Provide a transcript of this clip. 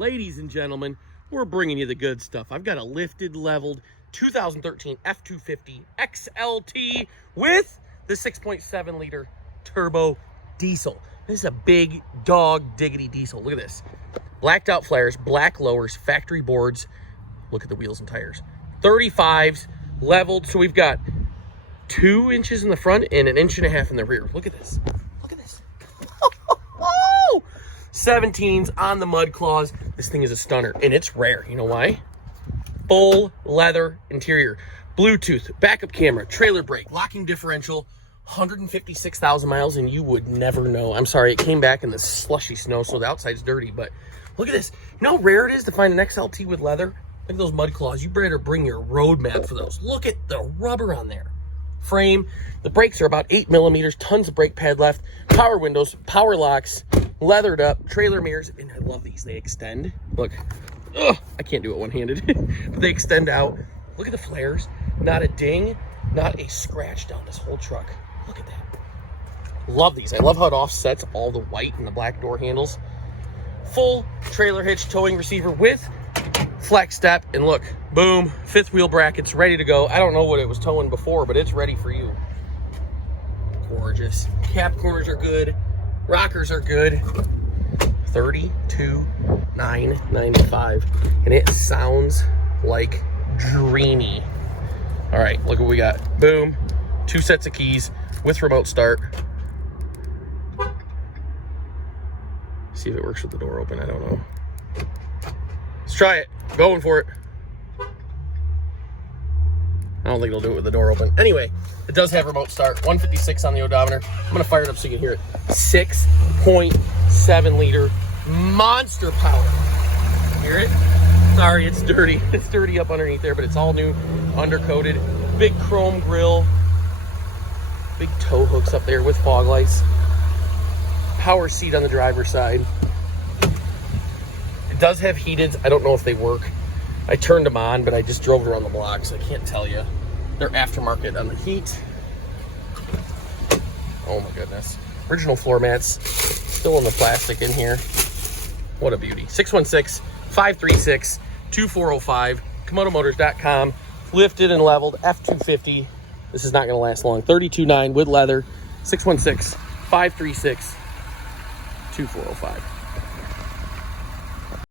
Ladies and gentlemen, we're bringing you the good stuff. I've got a lifted, leveled 2013 F250 XLT with the 6.7 liter turbo diesel. This is a big dog diggity diesel. Look at this. Blacked out flares, black lowers, factory boards. Look at the wheels and tires. 35's leveled. So we've got 2 inches in the front and 1.5 inches in the rear. Look at this. Look at this. 17s on the mud claws. This thing is a stunner, and it's rare. You know why? Full leather interior, Bluetooth, backup camera, trailer brake, locking differential, 156,000 miles, and you would never know. I'm sorry, it came back in the slushy snow, so the outside's dirty, but look at this. You know how rare it is to find an XLT with leather? Look at those mud claws. You better bring your road map for those. Look at the rubber on there. Frame, the brakes are about 8 millimeters, tons of brake pad left, power windows, power locks, leathered up, trailer mirrors, and I love these. They extend. Look, ugh, I can't do it one-handed, but they extend out. Look at the flares. Not a ding, not a scratch down this whole truck. Look at that. Love these. I love how it offsets all the white and the black door handles. Full trailer hitch towing receiver with flex step, and look, boom, 5th wheel brackets ready to go. I don't know what it was towing before, but it's ready for you. Gorgeous. Cap corners are good. Rockers are good. $32,995, and it sounds like dreamy. All right, look what we got. Boom, 2 sets of keys with remote start. See if it works with the door open. I don't know. Let's try it. Going for it. I don't think it'll do it with the door open. Anyway, it does have remote start. 156 on the odometer. I'm going to fire it up so you can hear it. 6.7 liter monster power. Hear it? Sorry, it's dirty. It's dirty up underneath there, but it's all new, undercoated. Big chrome grille. Big tow hooks up there with fog lights. Power seat on the driver's side. It does have heated. I don't know if they work. I turned them on, but I just drove it around the block, so I can't tell you. They're aftermarket on the heat. Oh my goodness. Original floor mats. Still in the plastic in here. What a beauty. 616-536-2405. ComodoMotors.com. Lifted and leveled F250. This is not going to last long. 32.9 with leather. 616-536-2405.